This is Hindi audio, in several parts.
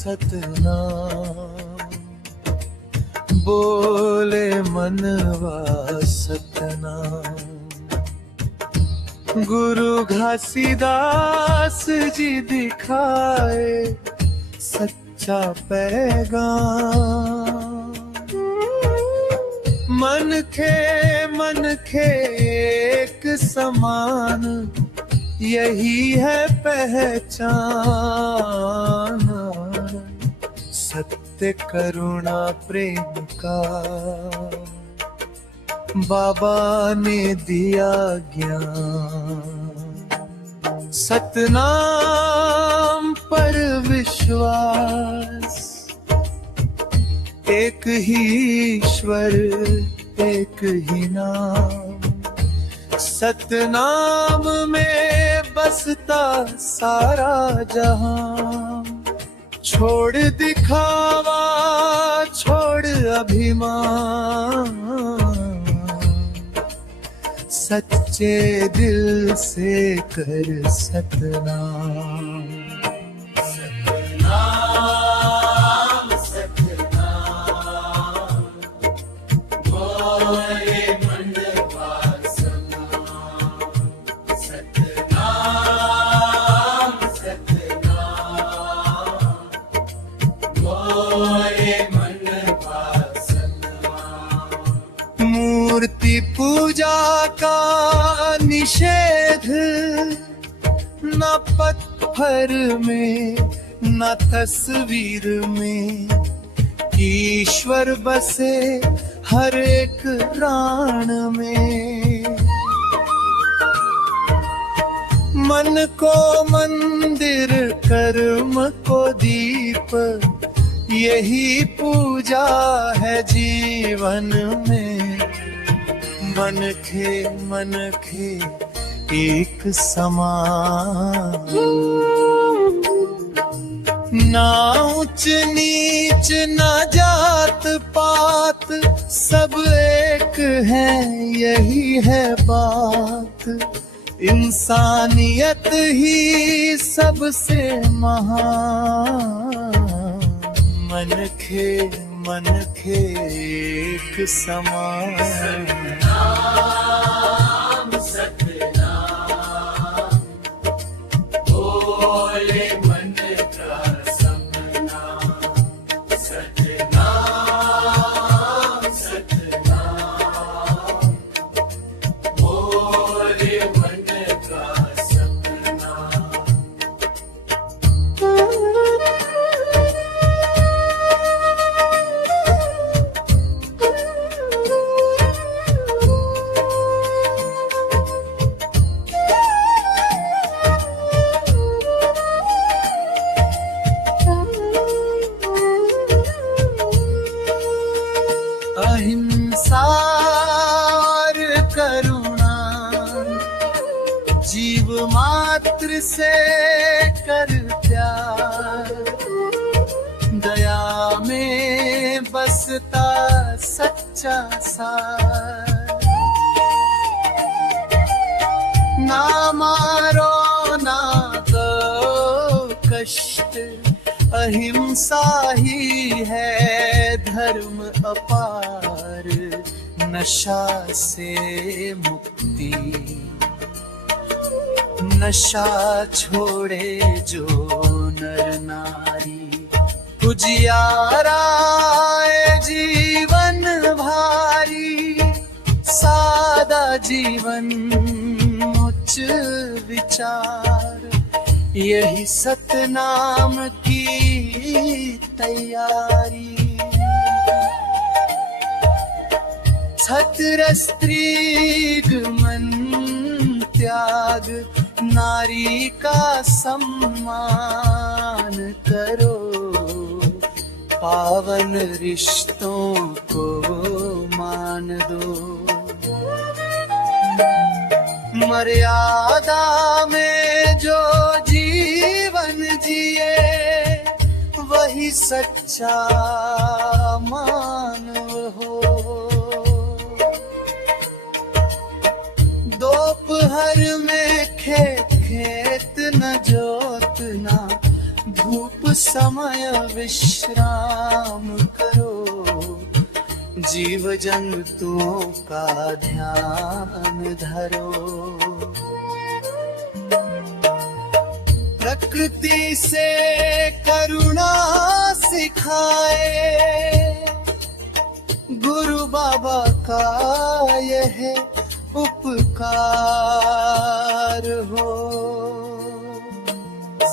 सतनाम, बोले मनवा सतनाम। गुरु घासीदास जी दिखाए सच्चा पैगाम। मन खे एक समान, यही है पहचान। सत्य करुणा प्रेम का बाबा ने दिया ज्ञान। सतनाम पर विश्वास, एक ही ईश्वर एक ही नाम। सतनाम में बसता सारा जहां। छोड़ दिखावा छोड़ अभिमान, सच्चे दिल से कर सतनाम। सतनाम सतनाम, बोले मनवा सतनाम। सतनाम सतनाम, बोले मनवा सतनाम। मूर्ति पूजा का निषेध, न पत्थर में न तस्वीर में। ईश्वर बसे हर एक प्राण में। मन को मंदिर कर्म को दीप, यही पूजा है जीवन में। मन खे एक समान, ना ऊंच नीच न जात पात। सब एक है यही है बात। इंसानियत ही सबसे महान। मन खे एक समान। सतनाम सतनाम, बोले मन का सपना। सतनाम सतनाम, बोले मन का सपना। अहिंसा और करुणा, जीव मात्र से कर प्यार। दया में बसता सच्चा सार। ना मारो ना दो कष्ट, अहिंसा ही है धर्म अपार। नशा से मुक्ति, नशा छोड़े जो नर नारी। उजियारा जीवन भारी, सादा जीवन उच्च विचार। यही सतनाम की तैयारी। छत्र स्त्री मन त्याग, नारी का सम्मान करो। पावन रिश्तों को मान दो। मर्यादा में जो जीवन जिए, वही सच्चा मानव हो। दोपहर में खेत न जोतना, धूप समय विश्राम करो, जीव जंतुओं का ध्यान धरो। प्रकृति से करुणा सिखाए, गुरु बाबा का यह उपकार हो।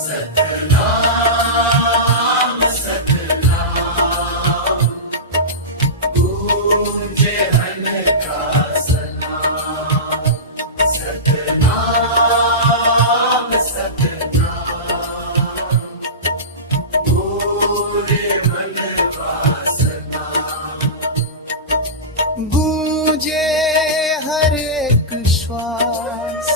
सतनाम सतनाम, गूंजे अनका सनाम। सतनाम सतनाम, गूंजे मन वासना। गूंजे हर एक श्वास,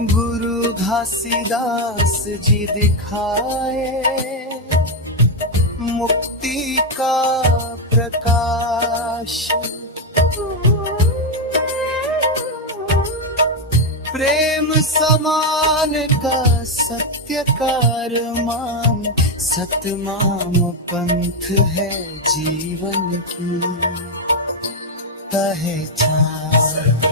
गुरु घासीदास जी दिखाए, मुक्ति का प्रकाश। प्रेम समान का सत्यकार मान, सतनाम पंथ है जीवन की पहचान।